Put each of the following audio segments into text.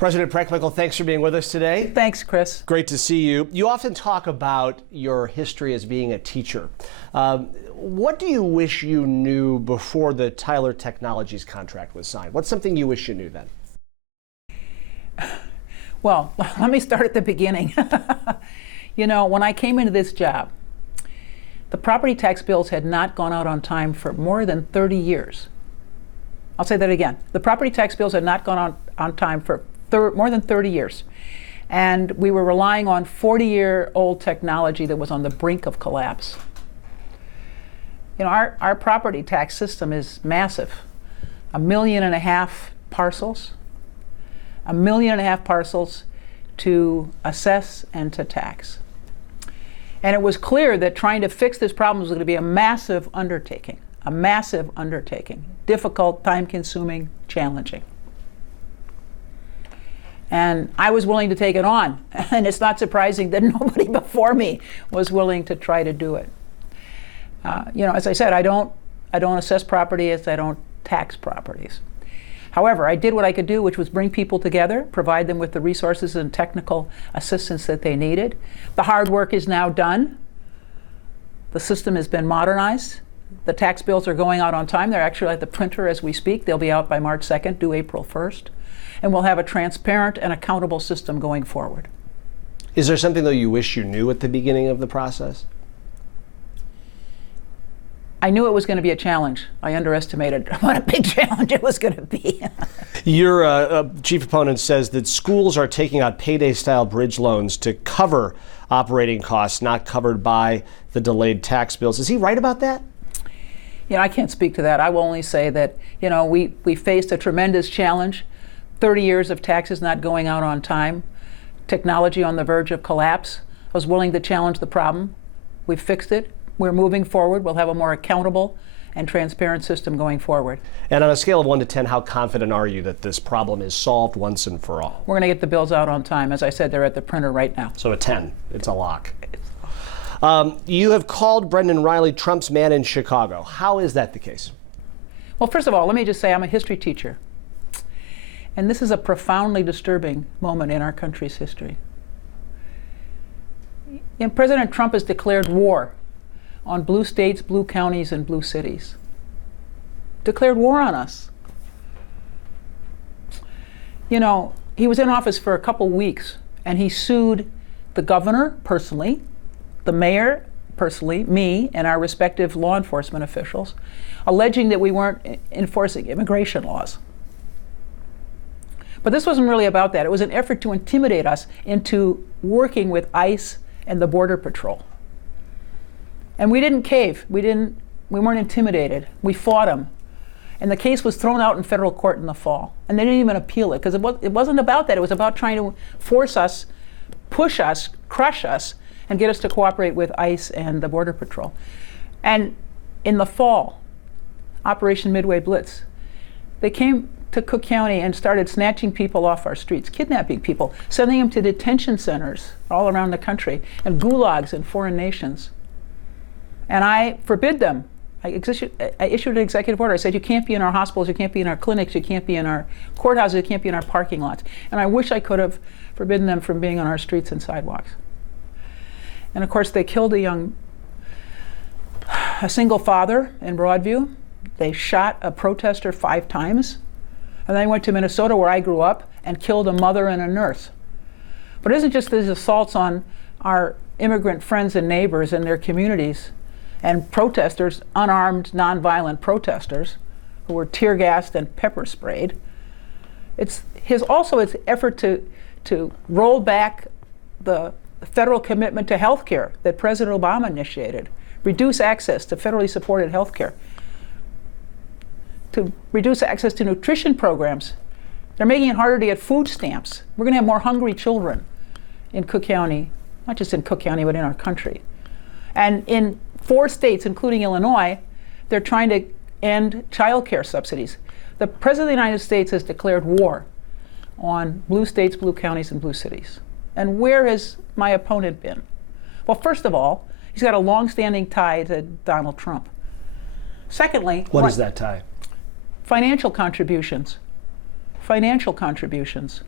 President Preckwinkle, thanks for being with us today. Thanks, Chris. Great to see you. You often talk about your history as being a teacher. What do you wish you knew before the Tyler Technologies contract was signed? What's something you wish you knew then? Well, let me start at the beginning. You know, when I came into this job, the property tax bills had not gone out on time for more than 30 years. I'll say that again. The property tax bills had not gone on time for more than 30 years. And we were relying on 40-year-old technology that was on the brink of collapse. You know, our property tax system is massive. 1.5 million parcels. 1.5 million parcels to assess and to tax. And it was clear that trying to fix this problem was going to be a massive undertaking. Difficult, time-consuming, challenging. And I was willing to take it on. And it's not surprising that nobody before me was willing to try to do it. You know, as I said, I don't assess properties, I don't tax properties. However, I did what I could do, which was bring people together, provide them with the resources and technical assistance that they needed. The hard work is now done. The system has been modernized. The tax bills are going out on time. They're actually at the printer as we speak. They'll be out by March 2nd, due April 1st. And we'll have a transparent and accountable system going forward. Is there something, though, you wish you knew at the beginning of the process? I knew it was going to be a challenge. I underestimated what a big challenge it was going to be. Your chief opponent says that schools are taking out payday-style bridge loans to cover operating costs not covered by the delayed tax bills. Is he right about that? You know, I can't speak to that. I will only say that, you know, we faced a tremendous challenge. 30 years of taxes not going out on time. Technology on the verge of collapse. I was willing to challenge the problem. We fixed it. We're moving forward. We'll have a more accountable and transparent system going forward. And on a scale of 1 to 10, how confident are you that this problem is solved once and for all? We're going to get the bills out on time. As I said, they're at the printer right now. So a 10. It's a lock. You have called Brendan Reilly Trump's man in Chicago. How is that the case? Well, first of all, let me just say I'm a history teacher. And this is a profoundly disturbing moment in our country's history. And President Trump has declared war on blue states, blue counties, and blue cities. Declared war on us. You know, he was in office for a couple weeks, and he sued the governor personally, the mayor personally, me, and our respective law enforcement officials, alleging that we weren't enforcing immigration laws. But this wasn't really about that. It was an effort to intimidate us into working with ICE and the Border Patrol. And we didn't cave. We weren't intimidated. We fought them. And the case was thrown out in federal court in the fall. And they didn't even appeal it, because it wasn't about that. It was about trying to force us, push us, crush us, and get us to cooperate with ICE and the Border Patrol. And in the fall, Operation Midway Blitz, they came to Cook County and started snatching people off our streets, kidnapping people, sending them to detention centers all around the country, and gulags in foreign nations. And I forbid them. I issued an executive order. I said, you can't be in our hospitals, you can't be in our clinics, you can't be in our courthouses, you can't be in our parking lots. And I wish I could have forbidden them from being on our streets and sidewalks. And of course, they killed a single father in Broadview. They shot a protester 5 times. And then they went to Minnesota, where I grew up, and killed a mother and a nurse. But it isn't just these assaults on our immigrant friends and neighbors and their communities, and protesters, unarmed, nonviolent protesters, who were tear gassed and pepper sprayed. It's also his effort to roll back the federal commitment to health care that President Obama initiated, reduce access to federally supported health care, to reduce access to nutrition programs. They're making it harder to get food stamps. We're going to have more hungry children in Cook County, not just in Cook County, but in our country. And in 4 states, including Illinois, they're trying to end child care subsidies. The President of the United States has declared war on blue states, blue counties, and blue cities. And where has my opponent been? Well, first of all, he's got a long-standing tie to Donald Trump. Secondly, what is that tie? Financial contributions. Financial contributions.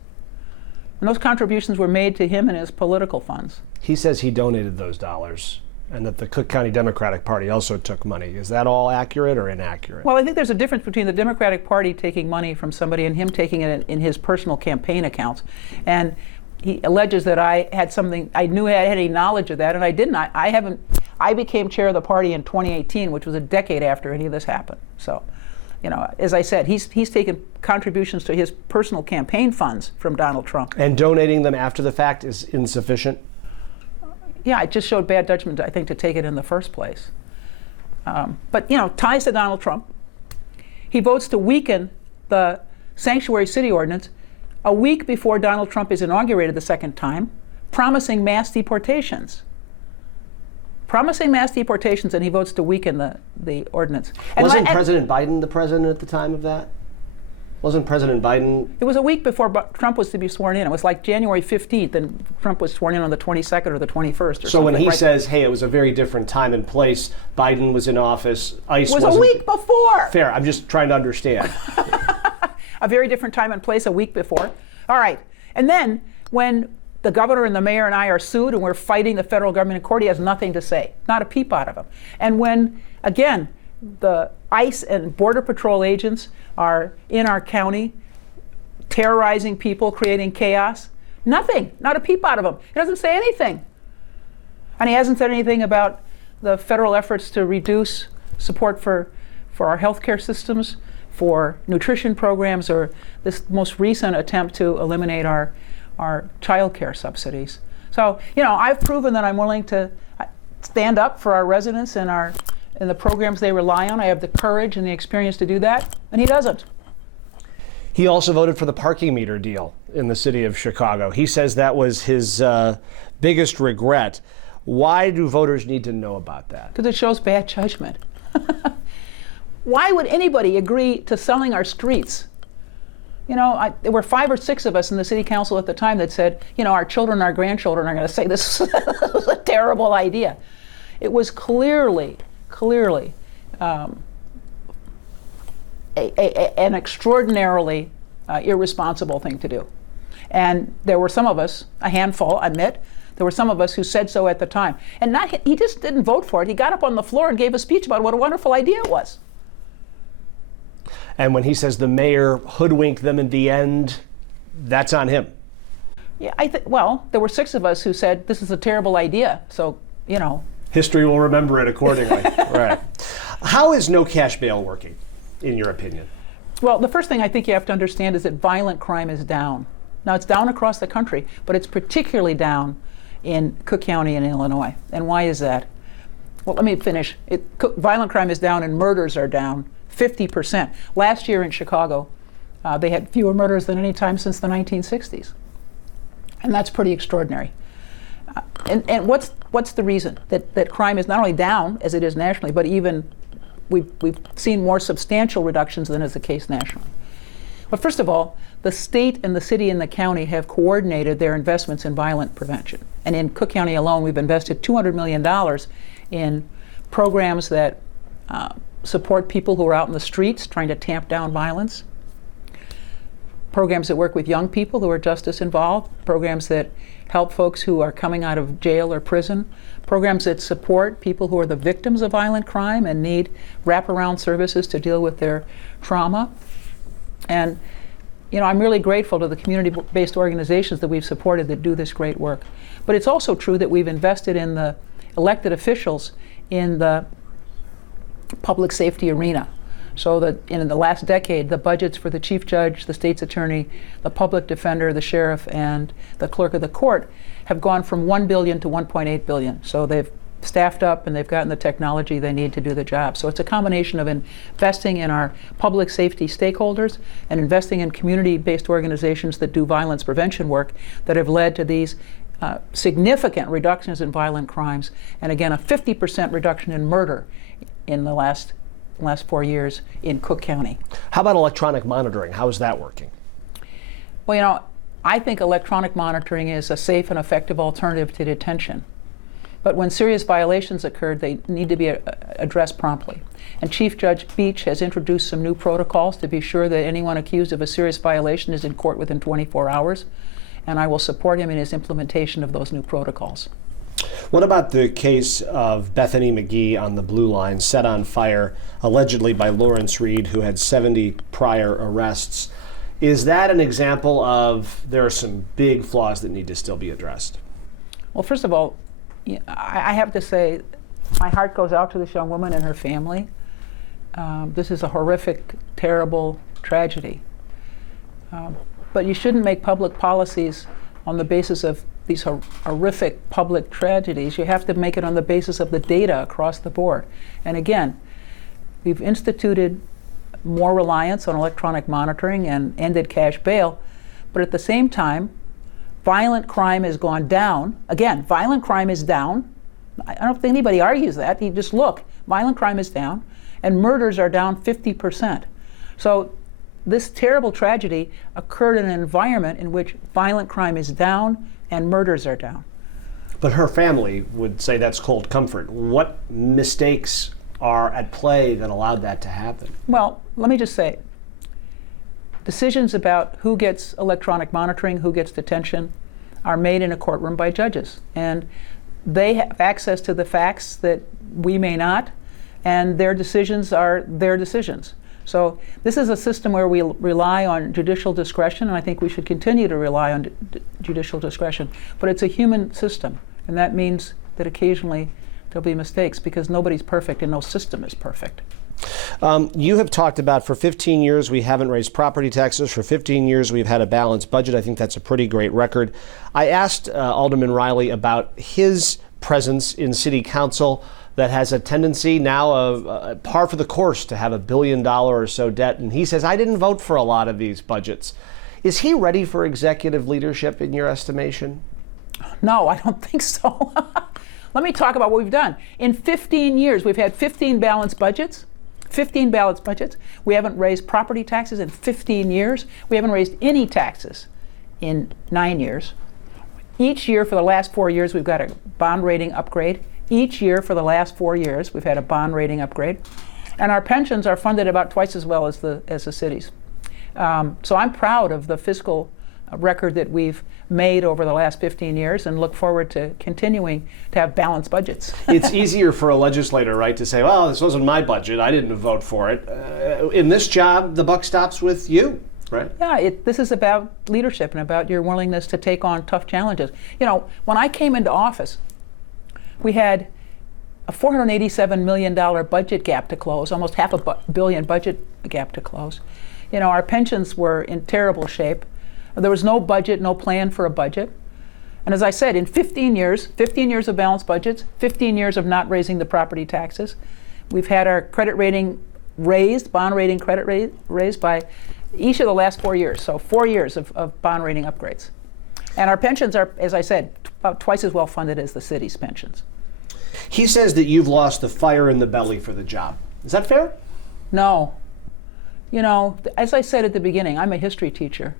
And those contributions were made to him and his political funds. He says he donated those dollars and that the Cook County Democratic Party also took money. Is that all accurate or inaccurate? Well, I think there's a difference between the Democratic Party taking money from somebody and him taking it in his personal campaign accounts. And he alleges that I had something, I knew I had any knowledge of that, and I didn't. I became chair of the party in 2018, which was a decade after any of this happened. So, you know, as I said, he's taken contributions to his personal campaign funds from Donald Trump. And donating them after the fact is insufficient? Yeah, it just showed bad judgment, I think, to take it in the first place. But, you know, ties to Donald Trump. He votes to weaken the sanctuary city ordinance a week before Donald Trump is inaugurated the second time, promising mass deportations. And he votes to weaken the ordinance. And wasn't President Biden the president at the time of that? Wasn't President Biden? It was a week before Trump was to be sworn in. It was like January 15th, and Trump was sworn in on the 22nd or the 21st. So when he says, hey, it was a very different time and place, Biden was in office, ICE wasn't. It was a week before. Fair, I'm just trying to understand. A very different time and place a week before. All right. And then when the governor and the mayor and I are sued and we're fighting the federal government in court, he has nothing to say, not a peep out of him. And when, again, the ICE and Border Patrol agents are in our county terrorizing people, creating chaos, nothing, not a peep out of him. He doesn't say anything. And he hasn't said anything about the federal efforts to reduce support for our healthcare systems, for nutrition programs, or this most recent attempt to eliminate our child care subsidies. So, you know, I've proven that I'm willing to stand up for our residents and the programs they rely on. I have the courage and the experience to do that, and he doesn't. He also voted for the parking meter deal in the city of Chicago. He says that was his biggest regret. Why do voters need to know about that? Because it shows bad judgment. Why would anybody agree to selling our streets? You know, there were 5 or 6 of us in the city council at the time that said, you know, our children, our grandchildren are going to say this was a terrible idea. It was clearly an extraordinarily irresponsible thing to do. And there were some of us, a handful, I admit, there were some of us who said so at the time. And he just didn't vote for it. He got up on the floor and gave a speech about what a wonderful idea it was. And when he says the mayor hoodwinked them in the end, that's on him. Yeah, well, there were 6 of us who said this is a terrible idea. So, you know. History will remember it accordingly. Right. How is no cash bail working, in your opinion? Well, the first thing I think you have to understand is that violent crime is down. Now, it's down across the country, but it's particularly down in Cook County and Illinois. And why is that? Well, let me finish. Violent crime is down and murders are down 50%. Last year in Chicago, they had fewer murders than any time since the 1960s. And that's pretty extraordinary. And what's the reason that crime is not only down, as it is nationally, but even we've seen more substantial reductions than is the case nationally? Well, first of all, the state and the city and the county have coordinated their investments in violent prevention. And in Cook County alone, we've invested $200 million in programs that support people who are out in the streets trying to tamp down violence, programs that work with young people who are justice involved, programs that help folks who are coming out of jail or prison, programs that support people who are the victims of violent crime and need wraparound services to deal with their trauma. And, you know, I'm really grateful to the community-based organizations that we've supported that do this great work. But it's also true that we've invested in the elected officials in the public safety arena. So that in the last decade, the budgets for the chief judge, the state's attorney, the public defender, the sheriff, and the clerk of the court have gone from $1 billion to $1.8 billion. So they've staffed up and they've gotten the technology they need to do the job. So it's a combination of investing in our public safety stakeholders and investing in community-based organizations that do violence prevention work that have led to these significant reductions in violent crimes, and again, a 50% reduction in murder in the last 4 years in Cook County. How about electronic monitoring? How is that working? Well, you know, I think electronic monitoring is a safe and effective alternative to detention. But when serious violations occurred, they need to be addressed promptly. And Chief Judge Beach has introduced some new protocols to be sure that anyone accused of a serious violation is in court within 24 hours. and I will support him in his implementation of those new protocols. What about the case of Bethany McGee on the Blue Line, set on fire allegedly by Lawrence Reed, who had 70 prior arrests? Is that an example of there are some big flaws that need to still be addressed? Well, first of all, I have to say my heart goes out to this young woman and her family. This is a horrific, terrible tragedy. But you shouldn't make public policies on the basis of these horrific public tragedies. You have to make it on the basis of the data across the board. And again, we've instituted more reliance on electronic monitoring and ended cash bail, but at the same time, violent crime has gone down. Again, violent crime is down. I don't think anybody argues that. You just look, violent crime is down, and murders are down 50%. So this terrible tragedy occurred in an environment in which violent crime is down and murders are down. But her family would say that's cold comfort. What mistakes are at play that allowed that to happen? Well, let me just say, decisions about who gets electronic monitoring, who gets detention, are made in a courtroom by judges. And they have access to the facts that we may not, and their decisions are their decisions. So this is a system where we rely on judicial discretion, and I think we should continue to rely on judicial discretion. But it's a human system, and that means that occasionally there'll be mistakes because nobody's perfect and no system is perfect. You have talked about for 15 years we haven't raised property taxes. For 15 years we've had a balanced budget. I think that's a pretty great record. I asked Alderman Riley about his presence in City Council that has a tendency now of par for the course to have $1 billion or so debt. And he says, I didn't vote for a lot of these budgets. Is he ready for executive leadership in your estimation? No, I don't think so. Let me talk about what we've done. In 15 years, we've had 15 balanced budgets. 15 balanced budgets. We haven't raised property taxes in 15 years. We haven't raised any taxes in 9 years. Each year for the last 4 years, we've got a bond rating upgrade. Each year for the last 4 years, we've had a bond rating upgrade. And our pensions are funded about twice as well as the cities. So I'm proud of the fiscal record that we've made over the last 15 years and look forward to continuing to have balanced budgets. It's easier for a legislator, right, to say, well, this wasn't my budget, I didn't vote for it. In this job, the buck stops with you, right? Yeah, this is about leadership and about your willingness to take on tough challenges. You know, when I came into office, we had a $487 million budget gap to close, almost half a billion budget gap to close. You know, our pensions were in terrible shape. There was no budget, no plan for a budget. And as I said, in 15 years of balanced budgets, 15 years of not raising the property taxes, we've had our credit rating raised, bond rating credit raised by each of the last 4 years. So 4 years of bond rating upgrades. And our pensions are, as I said, about twice as well funded as the city's pensions. He says that you've lost the fire in the belly for the job. Is that fair? No. You know, as I said at the beginning, I'm a history teacher.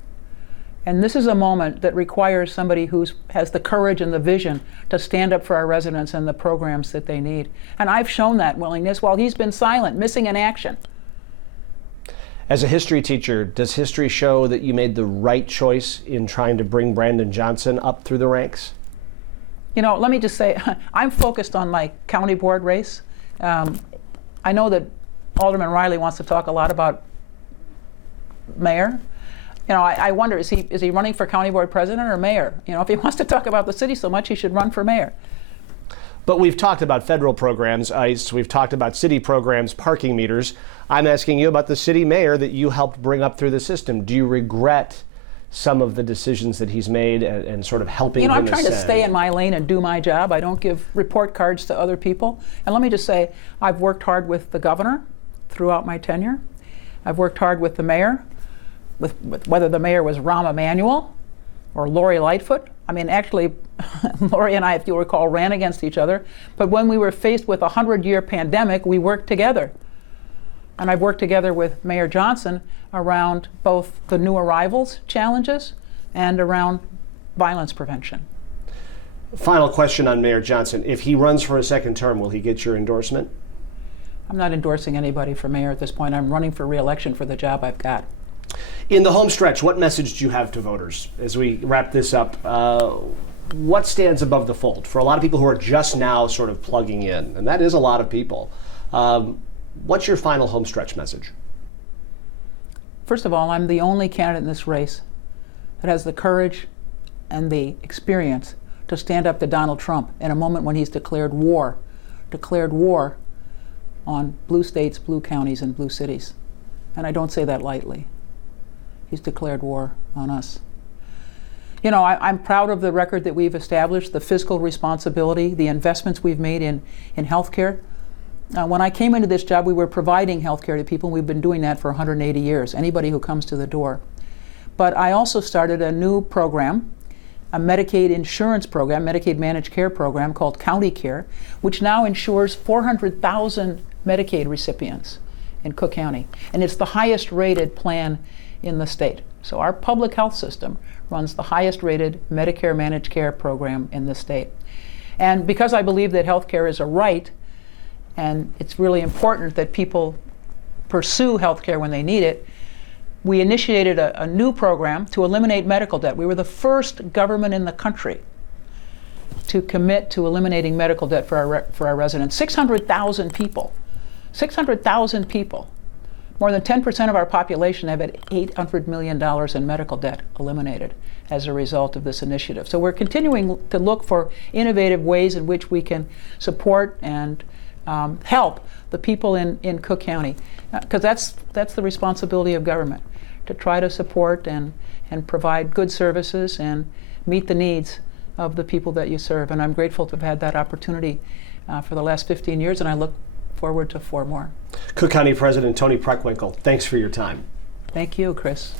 And this is a moment that requires somebody who has the courage and the vision to stand up for our residents and the programs that they need. And I've shown that willingness while he's been silent, missing in action. As a history teacher, does history show that you made the right choice in trying to bring Brandon Johnson up through the ranks? You know, let me just say, I'm focused on my county board race. I know that Alderman Riley wants to talk a lot about mayor. You know, I wonder, is he running for county board president or mayor? You know, if he wants to talk about the city so much, he should run for mayor. But we've talked about federal programs, ICE, we've talked about city programs, parking meters. I'm asking you about the city mayor that you helped bring up through the system. Do you regret some of the decisions that he's made and sort of helping him ascend? You know, I'm trying to stay in my lane and do my job. I don't give report cards to other people. And let me just say, I've worked hard with the governor throughout my tenure. I've worked hard with the mayor. With whether the mayor was Rahm Emanuel or Lori Lightfoot. I mean, actually, Lori and I, if you recall, ran against each other. But when we were faced with a 100-year pandemic, we worked together. And I've worked together with Mayor Johnson around both the new arrivals challenges and around violence prevention. Final question on Mayor Johnson. If he runs for a second term, will he get your endorsement? I'm not endorsing anybody for mayor at this point. I'm running for re-election for the job I've got. In the home stretch, what message do you have to voters as we wrap this up? What stands above the fold for a lot of people who are just now sort of plugging in? And that is a lot of people. What's your final home stretch message? First of all, I'm the only candidate in this race that has the courage and the experience to stand up to Donald Trump in a moment when he's declared war on blue states, blue counties, and blue cities. And I don't say that lightly. He's declared war on us. You know, I'm proud of the record that we've established, the fiscal responsibility, the investments we've made in healthcare. When I came into this job, we were providing healthcare to people. We've been doing that for 180 years, anybody who comes to the door. But I also started a new program, a Medicaid insurance program, Medicaid managed care program called County Care, which now insures 400,000 Medicaid recipients in Cook County. And it's the highest rated plan in the state. So our public health system runs the highest rated Medicare managed care program in the state. And because I believe that health care is a right, and it's really important that people pursue health care when they need it, we initiated a new program to eliminate medical debt. We were the first government in the country to commit to eliminating medical debt for our residents. 600,000 people. 600,000 people. More than 10% of our population have had $800 million in medical debt eliminated as a result of this initiative. So we're continuing to look for innovative ways in which we can support and help the people in Cook County, because that's the responsibility of government, to try to support and provide good services and meet the needs of the people that you serve. And I'm grateful to have had that opportunity for the last 15 years, and I look forward to 4 more. Cook County President Toni Preckwinkle, thanks for your time. Thank you, Chris.